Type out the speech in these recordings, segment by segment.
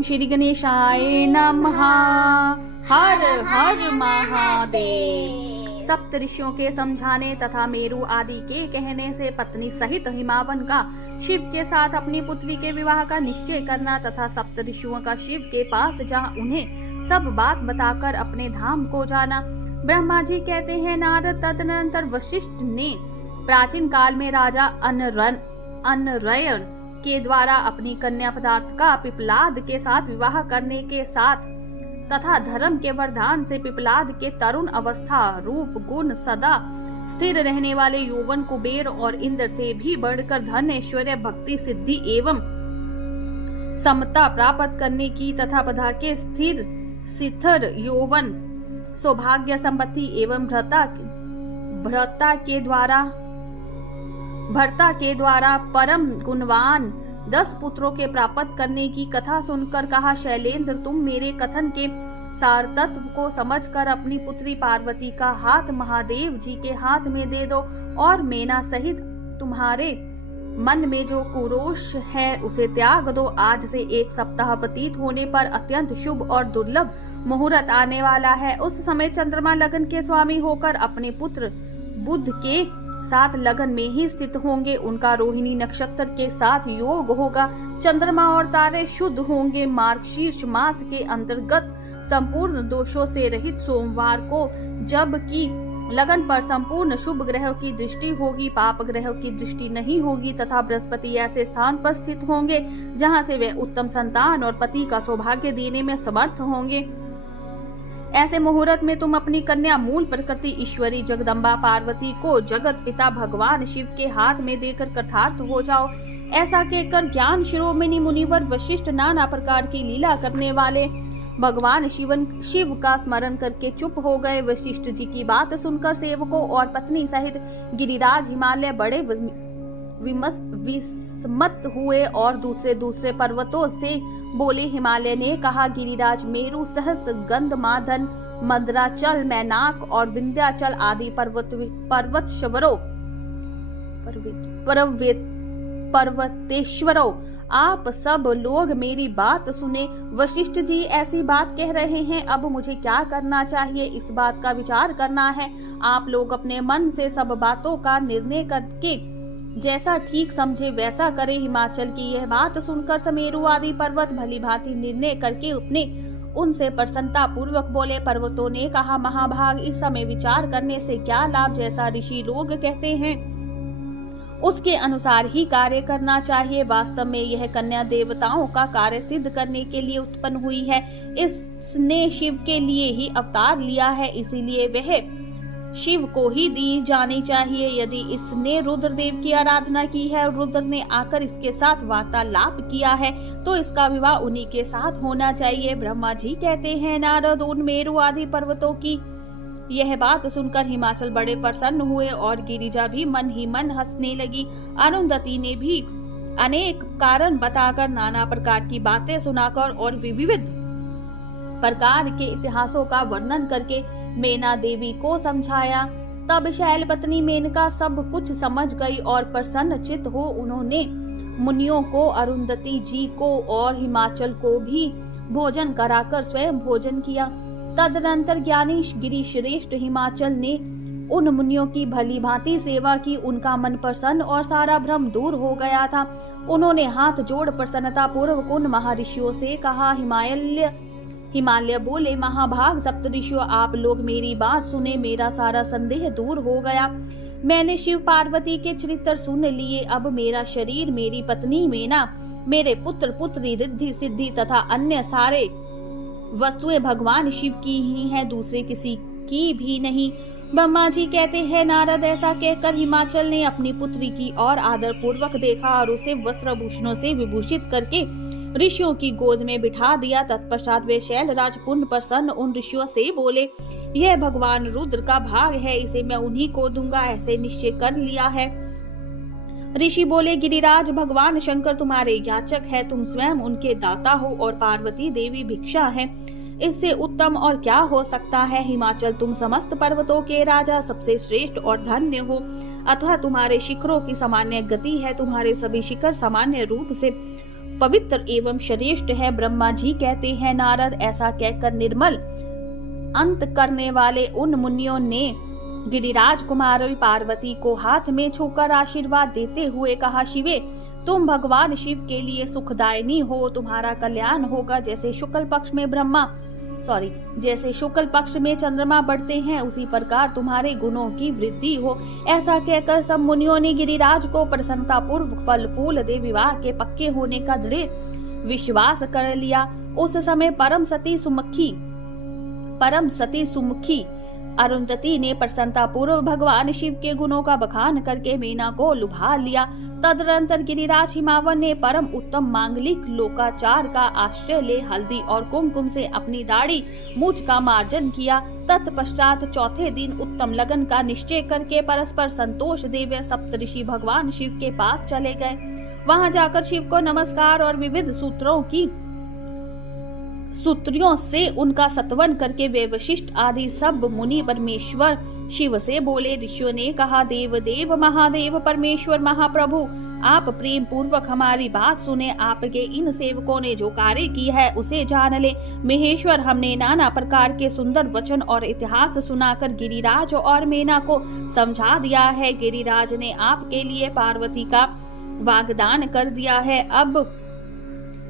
ओम श्री गणेशाय नमः। हर हर महादेव। सप्त ऋषियों के समझाने तथा मेरु आदि के कहने से पत्नी सहित हिमावन का शिव के साथ अपनी पुत्री के विवाह का निश्चय करना तथा सप्त ऋषियों का शिव के पास जहाँ उन्हें सब बात बताकर अपने धाम को जाना। ब्रह्मा जी कहते हैं, नारद तदनंतर वशिष्ठ ने प्राचीन काल में राजा अनरयन के द्वारा अपनी कन्या पदार्थ का पिपलाद के साथ विवाह करने के साथ तथा धर्म के वरदान से पिपलाद के तरुण अवस्था, रूप, गुण, सदा स्थिर रहने वाले यौवन, कुबेर और इंद्र से भी बढ़कर धन, ऐश्वर्य, भक्ति, सिद्धि एवं समता प्राप्त करने की तथा पदा के स्थिर यौवन, सौभाग्य, संपत्ति एवं भर्ता के द्वारा परम गुणवान 10 पुत्रों के प्राप्त करने की कथा सुनकर कहा, शैलेंद्र तुम मेरे कथन के सार तत्व को समझकर अपनी पुत्री पार्वती का हाथ महादेव जी के हाथ में दे दो और मेना सहित तुम्हारे मन में जो कुरोष है उसे त्याग दो। आज से 1 सप्ताह व्यतीत होने पर अत्यंत शुभ और दुर्लभ मुहूर्त आने वाला है। उस समय चंद्रमा लगन के स्वामी होकर अपने पुत्र बुध के साथ लगन में ही स्थित होंगे। उनका रोहिणी नक्षत्र के साथ योग होगा। चंद्रमा और तारे शुद्ध होंगे। मार्गशीर्ष मास के अंतर्गत संपूर्ण दोषों से रहित सोमवार को, जबकि लगन पर संपूर्ण शुभ ग्रहों की दृष्टि होगी, पाप ग्रहों की दृष्टि नहीं होगी तथा बृहस्पति ऐसे स्थान पर स्थित होंगे जहां से वे उत्तम संतान और पति का सौभाग्य देने में समर्थ होंगे। ऐसे मुहूर्त में तुम अपनी कन्या मूल प्रकृति ईश्वरी जगदम्बा पार्वती को जगत पिता भगवान शिव के हाथ में देकर कृतार्थ हो जाओ। ऐसा कहकर ज्ञान शिरोमणि मुनिवर वशिष्ठ नाना प्रकार की लीला करने वाले भगवान शिव का स्मरण करके चुप हो गए। वशिष्ठ जी की बात सुनकर सेवकों और पत्नी सहित गिरिराज हिमालय बड़े विस्मत हुए और दूसरे पर्वतों से बोले। हिमालय ने कहा, गिरिराज, मेरु, सहस, गंधमादन, मद्राचल, मैनाक और विंध्याचल आदि पर्वतेश्वरों, आप सब लोग मेरी बात सुने। वशिष्ठ जी ऐसी बात कह रहे हैं, अब मुझे क्या करना चाहिए, इस बात का विचार करना है। आप लोग अपने मन से सब बातों का निर्णय करके जैसा ठीक समझे वैसा करे। हिमाचल की यह बात सुनकर समेरु आदि पर्वत भली भांति निर्णय करके उनसे प्रसन्नता पूर्वक बोले। पर्वतों ने कहा, महाभाग, इस समय विचार करने से क्या लाभ, जैसा ऋषि लोग कहते हैं उसके अनुसार ही कार्य करना चाहिए। वास्तव में यह कन्या देवताओं का कार्य सिद्ध करने के लिए उत्पन्न हुई है। इसने शिव के लिए ही अवतार लिया है, इसीलिए वह शिव को ही दी जानी चाहिए। यदि इसने रुद्रदेव की आराधना की है और रुद्र ने आकर इसके साथ वार्तालाप किया है तो इसका विवाह उन्हीं के साथ होना चाहिए। ब्रह्मा जी कहते हैं, नारद, उन मेरु आदि पर्वतों की यह बात सुनकर हिमाचल बड़े प्रसन्न हुए और गिरिजा भी मन ही मन हंसने लगी। अरुंधति ने भी अनेक कारण बताकर, नाना प्रकार की बातें सुनाकर और विविध प्रकार के इतिहासों का वर्णन करके मेना देवी को समझाया। तब शैल पत्नी मेनका सब कुछ समझ गई और प्रसन्न चित्त हो उन्होंने मुनियों को, अरुंधति जी को और हिमाचल को भी भोजन कराकर स्वयं भोजन किया। तदनंतर ज्ञानी गिरि श्रेष्ठ हिमाचल ने उन मुनियों की भली भांति सेवा की। उनका मन प्रसन्न और सारा भ्रम दूर हो गया था। उन्होंने हाथ जोड़ प्रसन्नता पूर्वक उन महर्षियों से कहा। हिमालय बोले, महाभाग सप्तऋषियों, आप लोग मेरी बात सुने, मेरा सारा संदेह दूर हो गया। मैंने शिव पार्वती के चरित्र सुन लिए। अब मेरा शरीर, मेरी पत्नी मेना, मेरे पुत्र पुत्री, रिद्धि सिद्धि तथा अन्य सारे वस्तुएं भगवान शिव की ही हैं, दूसरे किसी की भी नहीं। ब्रह्मा जी कहते हैं, नारद, ऐसा कहकर हिमाचल ने अपनी पुत्री की ओर आदर पूर्वक देखा और उसे वस्त्राभूषणों से विभूषित करके ऋषियों की गोद में बिठा दिया। तत्पश्चात वे शैलराज पुण्य प्रसन्न उन ऋषियों से बोले, यह भगवान रुद्र का भाग है, इसे मैं उन्हीं को दूंगा, ऐसे निश्चय कर लिया है। ऋषि बोले, गिरिराज, भगवान शंकर तुम्हारे याचक है, तुम स्वयं उनके दाता हो और पार्वती देवी भिक्षा है, इससे उत्तम और क्या हो सकता है। हिमाचल, तुम समस्त पर्वतों के राजा, सबसे श्रेष्ठ और धन्य हो, अथवा तुम्हारे शिखरों की सामान्य गति है, तुम्हारे सभी शिखर सामान्य रूप से पवित्र एवं श्रेष्ठ है। ब्रह्मा जी कहते हैं, नारद, ऐसा कहकर निर्मल अंत करने वाले उन मुनियों ने गिरिराज कुमारी पार्वती को हाथ में छूकर आशीर्वाद देते हुए कहा, शिवे, तुम भगवान शिव के लिए सुखदायिनी हो, तुम्हारा कल्याण होगा। जैसे शुक्ल पक्ष में चंद्रमा बढ़ते हैं, उसी प्रकार तुम्हारे गुणों की वृद्धि हो। ऐसा कहकर सब मुनियों ने गिरिराज को प्रसन्नता पूर्वक फल फूल दे विवाह के पक्के होने का दृढ़ विश्वास कर लिया। उस समय परम सती सुमुखी अरुंधति ने प्रसन्नता पूर्व भगवान शिव के गुणों का बखान करके मीना को लुभा लिया। तदनंतर गिरिराज हिमावन ने परम उत्तम मांगलिक लोकाचार का आश्रय ले हल्दी और कुमकुम से अपनी दाढ़ी मूछ का मार्जन किया। तत्पश्चात चौथे दिन उत्तम लगन का निश्चय करके परस्पर संतोष देवे सप्तऋषि भगवान शिव के पास चले गए। वहां जाकर शिव को नमस्कार और विविध सूत्रियों से उनका सत्वन करके वे वशिष्ठ आदि सब मुनि परमेश्वर शिव से बोले। ऋषियों ने कहा, देव देव महादेव परमेश्वर महाप्रभु, आप प्रेम पूर्वक हमारी बात सुने। आपके इन सेवकों ने जो कार्य की है उसे जान ले। महेश्वर, हमने नाना प्रकार के सुंदर वचन और इतिहास सुनाकर गिरिराज और मीना को समझा दिया है। गिरिराज ने आपके लिए पार्वती का वाग्दान कर दिया है, अब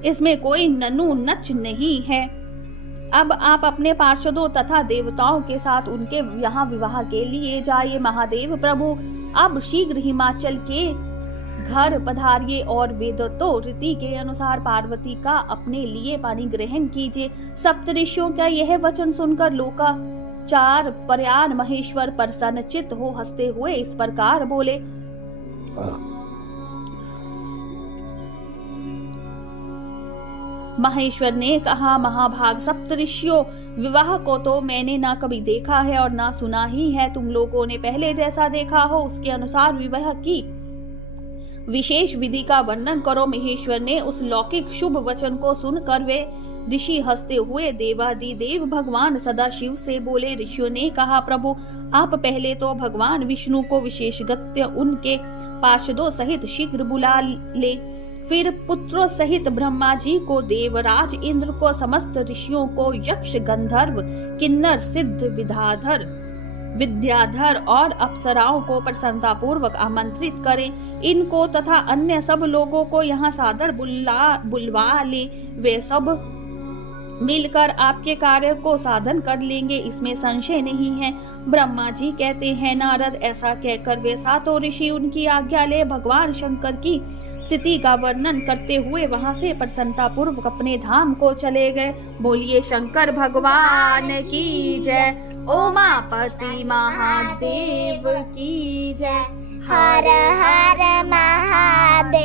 इसमें कोई ननु नच नहीं है। अब आप अपने पार्षदों तथा देवताओं के साथ उनके यहाँ विवाह के लिए जाइए। महादेव प्रभु, अब शीघ्र हिमाचल के घर पधारिए और वेदोक्तो रीति के अनुसार पार्वती का अपने लिए पानी ग्रहण कीजिए। सप्तऋषियों का यह वचन सुनकर लोकाचार परायण महेश्वर प्रसन्नचित्त हो हंसते हुए इस प्रकार बोले। महेश्वर ने कहा, महाभाग सप्तऋषियों, विवाह को तो मैंने ना कभी देखा है और ना सुना ही है। तुम लोगों ने पहले जैसा देखा हो उसके अनुसार विवाह की विशेष विधि का वर्णन करो। महेश्वर ने उस लौकिक शुभ वचन को सुनकर वे ऋषि हंसते हुए देवादिदेव भगवान सदाशिव से बोले। ऋषियों ने कहा, प्रभु, आप पहले तो भगवान विष्णु को विशेषगत्य उनके पार्षदों सहित शीघ्र बुला ले, फिर पुत्रों सहित ब्रह्मा जी को, देवराज इंद्र को, समस्त ऋषियों को, यक्ष गंधर्व किन्नर सिद्ध विद्याधर और अप्सराओं को प्रसन्नता पूर्वक आमंत्रित करें। इनको तथा अन्य सब लोगों को यहाँ सादर बुलवा ले। वे सब मिलकर आपके कार्य को साधन कर लेंगे, इसमें संशय नहीं है। ब्रह्मा जी कहते हैं, नारद, ऐसा कहकर वे सातों ऋषि उनकी आज्ञा ले भगवान शंकर की स्थिति का वर्णन करते हुए वहां से प्रसन्नता पूर्वक अपने धाम को चले गए। बोलिए शंकर भगवान की जय, उमापति महादेव की जय। हर हर महादेव।